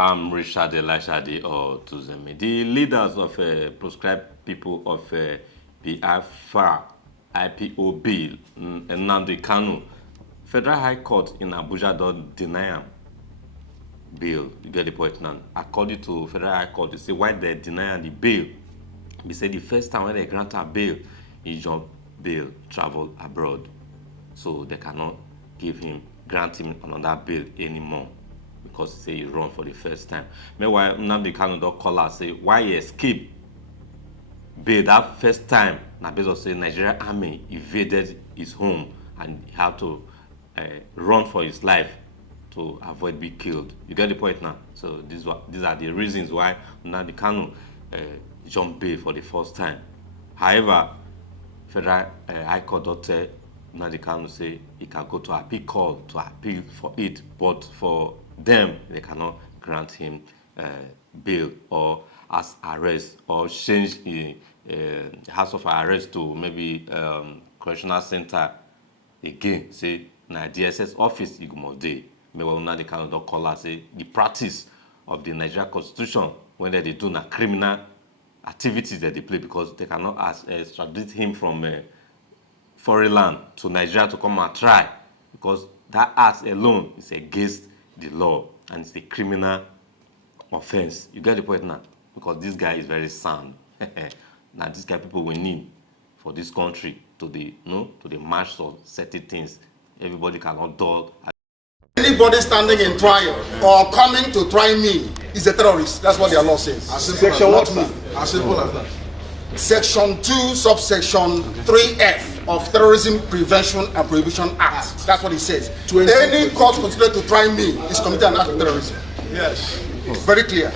I'm Richard Elashadi or Tuzemi. The leaders of proscribed people of Biafra IPO bill, Nnamdi Kanu, Federal High Court in Abuja don't deny him bail. You get the point now. According to Federal High Court, they say why they deny the bail. They say the first time when they grant a bail, he jump bail, travel abroad. So they cannot grant him another bail anymore, because he say he run for the first time. Meanwhile, Nnamdi Kanu don't call us say why he escape bail that first time. Now based on say Nigerian army invaded his home and he had to run for his life to avoid being killed. You get the point now. So these are the reasons why Nnamdi Kanu jump bail for the first time. However, Federal High Court don't tell Nnamdi Kanu say he can go to appeal court to appeal for it, but for them they cannot grant him bail or as arrest or change the house of arrest to maybe correctional center again. Say na DSS office you must dey. Maybe Nnamdi Kanu don't call us say the practice of the Nigerian Constitution when they do na criminal activities that they play, because they cannot extradite him from foreign land to Nigeria to come and try, because that act alone is against the law and it's a criminal offense. You get the point now? Because this guy is very sound. Now this guy people we need for this country to the march of certain things. Everybody cannot dull. Anybody standing in trial or coming to try me is a terrorist. That's what their law says. Section what? As simple as that. Section 2, subsection 3F of Terrorism Prevention and Prohibition Act. That's what it says. Any court considered to try me is committed an act of terrorism. Yes. Very clear.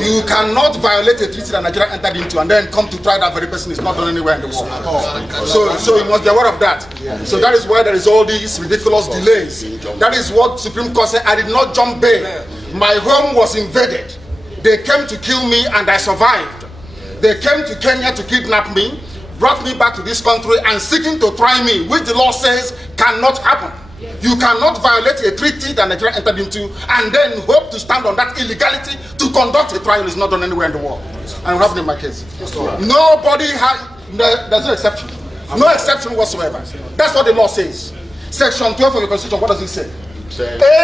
You cannot violate a treaty that Nigeria entered into and then come to try that very person. Is not done anywhere in the world. So you must be aware of that. So that is why there is all these ridiculous delays. That is what Supreme Court said. I did not jump bail. My home was invaded. They came to kill me and I survived. They came to Kenya to kidnap me, brought me back to this country and seeking to try me, which the law says cannot happen. You cannot violate a treaty that Nigeria entered into and then hope to stand on that illegality to conduct a trial. Is not done anywhere in the world. And it happened in my case. Nobody has, there's no exception. No exception whatsoever. That's what the law says. Section 12 of the Constitution, what does it say?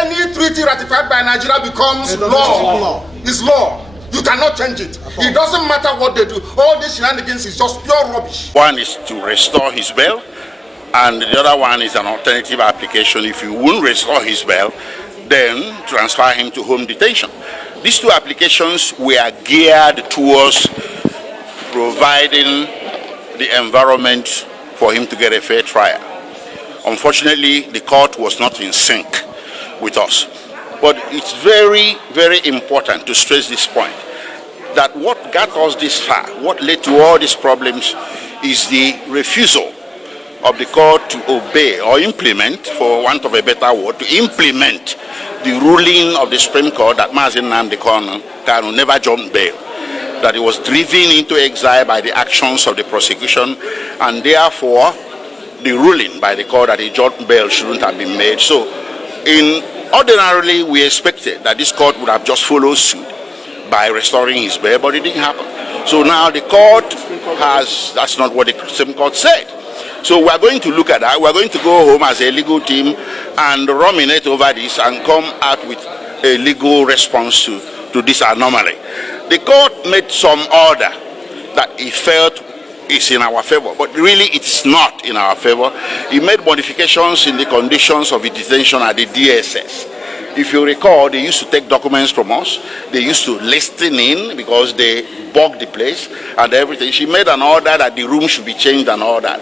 Any treaty ratified by Nigeria becomes law. It's law. You cannot change it. It doesn't matter what they do. All these shenanigans is just pure rubbish. One is to restore his bail, and the other one is an alternative application. If you won't restore his bail, then transfer him to home detention. These two applications were geared towards providing the environment for him to get a fair trial. Unfortunately, the court was not in sync with us. But it's very, very important to stress this point, that what got us this far, what led to all these problems, is the refusal of the court to obey or implement, for want of a better word, to implement the ruling of the Supreme Court that Nnamdi Kanu never jumped bail, that he was driven into exile by the actions of the prosecution, and therefore the ruling by the court that he jumped bail shouldn't have been made. So ordinarily, we expected that this court would have just followed suit by restoring his bail, but it didn't happen. So now the court that's not what the Supreme Court said. So we're going to look at that. We're going to go home as a legal team and ruminate over this and come out with a legal response to this anomaly. The court made some order that he felt is in our favor, but really it's not in our favor. He made modifications in the conditions of the detention at the DSS. If you recall, they used to take documents from us. They used to listen in because they bugged the place and everything. She made an order that the room should be changed and all that.